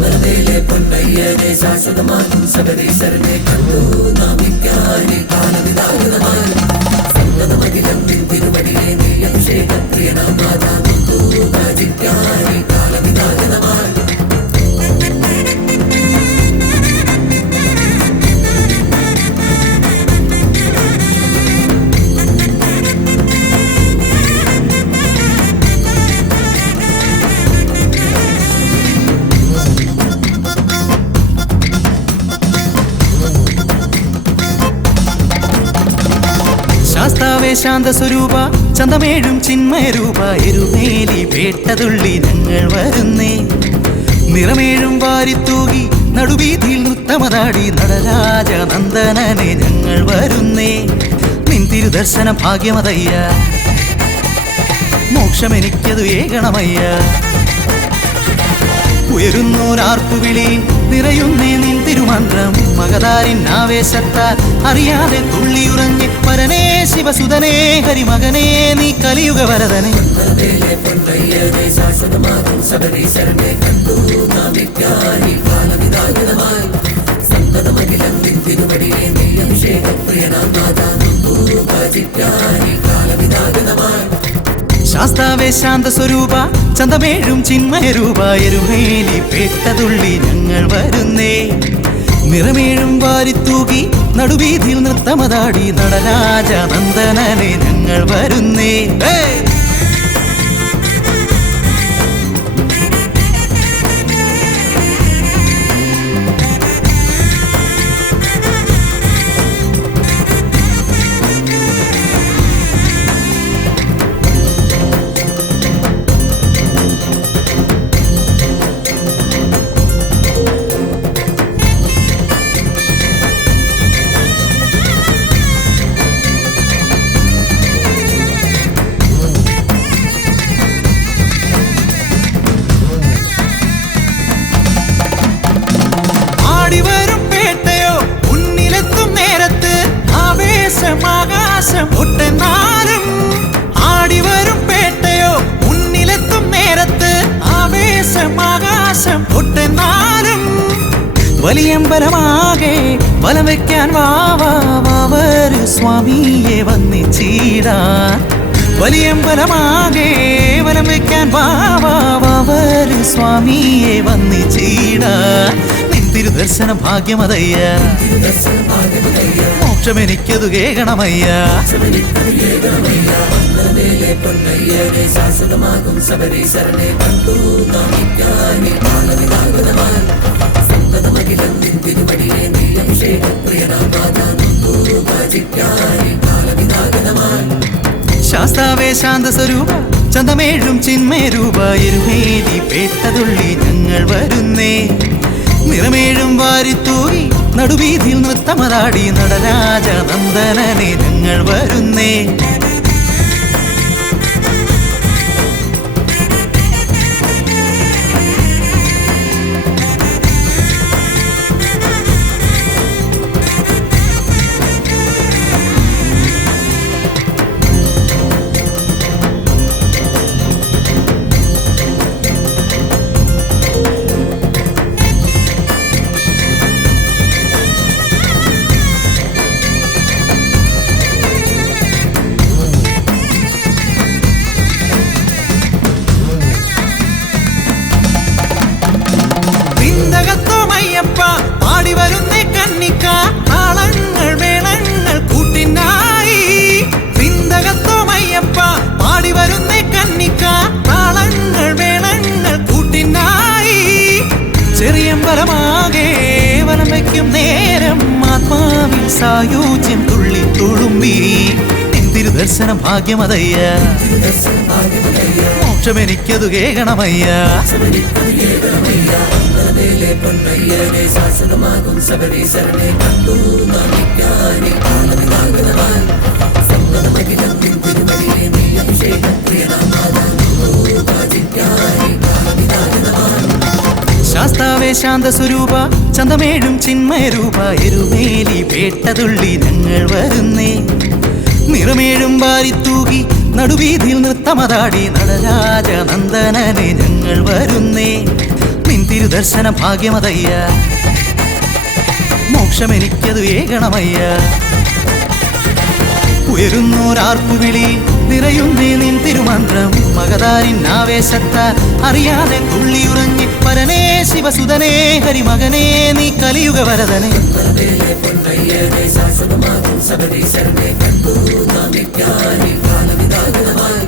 മലയിലെ പൊന്നയ്യനെ ശാശ്വതമാകും ശബരീശ്വരനെ കണ്ടു നാമിക്കാനി കാലവിതാകൃതമായി സന്തതമഖിലം നിൻ തിരുവടിയെ നീ അഭിഷേകപ്രിയനാമാതാകുന്നു ഭജിക്കാനി കാലവിതാകൃതമായി ശാസ്താവേ ശാന്തസ്വരൂപ ചന്തമേഴും ചിന്മയരൂപ എരുമേലി പേട്ടതുള്ളി ഞങ്ങൾ വരുന്നേ നിറമേഴും വാരിത്തൂകി നടുവീതിയിൽ നൃത്തമതാടി നടരാജ നന്ദനനെ ഞങ്ങൾ വരുന്നേ നിൻ തിരുദർശന ഭാഗ്യമതയ്യ മോക്ഷമെനിക്കതു ഏകണമയ്യ ഉയരുന്നോരാർപ്പുവിളി നിറയുന്നേ നിൻ തിരുമന്ത്രം മകതാരിൻ ആവേശത്താൽ അറിയാതെ തുള്ളിയുറഞ്ഞ് പരനേ ശിവസുതനേ ഹരിമകനേ നീ കലിയുഗ വരദനെ ശാശ്വതമാകും ശബരീശ്വരനെ കണ്ടു നാമിക്കാനി കാലവിതാകൃതമായി സന്തതമഖിലം നിൻ തിരുവടിയെ നീ അഭിഷേകപ്രിയനാമാതാകുന്നു ഭജിക്കാനി കാലവിതാകൃതമായി ശാസ്താവേ ശാന്തസ്വരൂപ ചന്തമേഴും ചിന്മയരൂപ എരുമേലി പേട്ടതുള്ളി ഞങ്ങൾ വരുന്നേ നിറമേഴും വാരിത്തൂകി നടുവീതിയിൽ നൃത്തമതാടി നടരാജ നന്ദനനെ ഞങ്ങൾ വരുന്നേ ആകാശം ഒട്ടെന്നാലും ആടിവരും പേട്ടയോ മുന്നിലെത്തും നേരത്ത് ആവേശമാകാശം ഒട്ടെന്നാലും വലിയമ്പലമാകെ വലം വയ്ക്കാൻ വാവരു സ്വാമിയെ വന്നിച്ചിടാൻ വലിയമ്പലമാകെ വലം വയ്ക്കാൻ വാവരു സ്വാമിയെ വന്നിച്ചിടാൻ തിരുദർശന ഭാഗ്യമതയ്യ മോക്ഷമെനിക്കതു കേകണമയ്യ ശാശ്വതമാകും ശബരീശ്വരനെ കണ്ടു നാമിക്കാനി കാലവിതാകൃതമായി സന്തതമഖിലം നിൻ തിരുവടിയെ നീ അഭിഷേകപ്രിയനാമാതാകുന്നു ഭജിക്കാനി കാലവിതാകൃതമായി ശാസ്താവേ ശാന്തസ്വരൂപ ചന്തമേഴും ചിന്മയരൂപ എരുമേലി പേട്ടതുള്ളി ഞങ്ങൾ വരുന്നേ നിറമേഴും വാരിത്തൂകി നടുവീതിയിൽ നൃത്തമതാടി നടരാജ നന്ദനനെ ഞങ്ങൾ വരുന്നേ പാടി വരുന്നേ കന്നിക്ക താളങ്ങൾ വേളങ്ങൾ കൂട്ടിനായി വൃന്ദകത്വമയ്യപ്പ പാടി വരുന്നേ കന്നിക്ക താളങ്ങൾ വേളങ്ങൾ കൂട്ടിനായി ചെറിയമ്പലമാകെ വലം വയ്ക്കും നേരം ആത്മാവിൽ സായുജ്യം തുള്ളി തുളുമ്പി തിരുദർശന ഭാഗ്യമതയ്യ മോക്ഷമെനിക്കതു കേകണമയ്യ ശാശ്വതമാകും ശബരീശ്വരനെ കണ്ടു നാമിക്കാനി കാലവിതാകൃതമായി സന്തതമഖിലം നിൻ തിരുവടിയെ നീ അഭിഷേകപ്രിയനാമാതാകുന്നു ഭജിക്കാനി കാലവിതാകൃതമായി ശാസ്താവേ ശാന്തസ്വരൂപ ചന്തമേഴും ചിന്മയരൂപ എരുമേലി പേട്ടതുള്ളി ഞങ്ങൾ വരുന്നേ നിറമേഴും വാരിത്തൂകി നടുവീതിയിൽ നൃത്തമതാടി നടരാജ നന്ദനനെ ഞങ്ങൾ വരുന്നേ നിൻ തിരുദർശന ഭാഗ്യമതയ്യ മോക്ഷമെനിക്കതു ഏകണമയ്യ ഉയരുന്നോരാർപ്പുവിളി നിറയുന്നേ നിൻ തിരുമന്ത്രം മകതാരിൻ ആവേശത്താൽ അറിയാതെ തുള്ളിയുറങ്ങി പരനേ ശിവസുതനേ ഹരിമകനേ നീ കലിയുഗ വരദനെ മേലെ പൊൻകയ്യനെ ശാശ്വതമാകും ശബരീശരനെ കണ്ടു നാം നിത്യാനി കാലവിതാഗതമായി